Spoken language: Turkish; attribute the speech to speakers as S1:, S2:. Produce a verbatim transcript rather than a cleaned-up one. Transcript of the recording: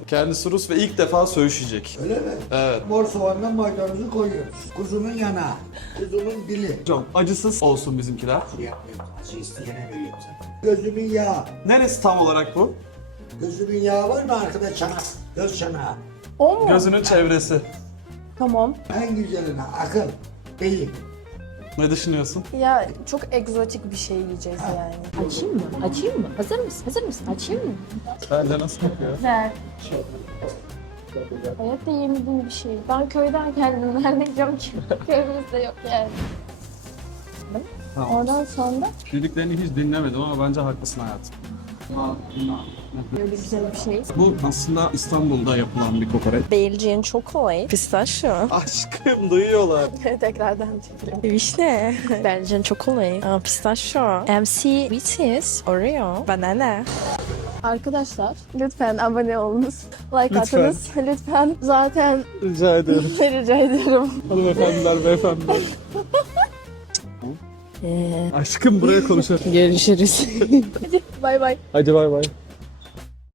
S1: Kendisi Rus ve ilk defa söğüşecek.
S2: Öyle mi?
S1: Evet.
S2: Mor soğanla maydanozu koyuyoruz. Kuzunun yanağı, kuzunun dili.
S1: Hocam acısız olsun bizimkiler.
S2: Yapmıyorum. Acı isteyene veriyorum zaten. Gözümün yağı.
S1: Neresi tam olarak bu?
S2: Gözümün yağı var mı arkada çanak? Göz çanağı.
S3: O mu?
S1: Gözünün çevresi.
S3: Tamam.
S2: En güzeline akıl, beyin.
S1: Ne düşünüyorsun?
S3: Ya çok egzotik bir şey yiyeceğiz yani.
S4: Açayım mı? Açayım mı? Hazır mısın? Hazır mısın? Açayım mı?
S1: Bence nasıl kokuyor?
S3: Güzel. Hayatta yemediğim bir şey. Ben köyden geldim. Nerede yiyeceğim ki? Köyümüzde yok yani.
S1: Tamam.
S3: Oradan sonra
S1: Dediklerini hiç dinlemedim ama bence haklısın hayatım.
S3: böyle güzel bir şey.
S1: Bu aslında İstanbul'da yapılan bir kokoreç.
S4: Belgian chocolate. Pistachio.
S1: Aşkım duyuyorlar.
S3: Tekrardan çekelim.
S4: Vişne. Belgian chocolate. Aa, pistachio. M C Reese's. Oreo. Banana.
S3: Arkadaşlar lütfen abone olunuz. Like
S1: Lütfen.
S3: atınız. Lütfen. Zaten
S1: Rica ederim.
S3: rica ediyorum.
S1: Hanımefendiler, beyefendiler.
S4: Ee,
S1: Aşkım buraya konuşalım.
S4: görüşürüz.
S3: Bay bay.
S1: Hadi bay bay.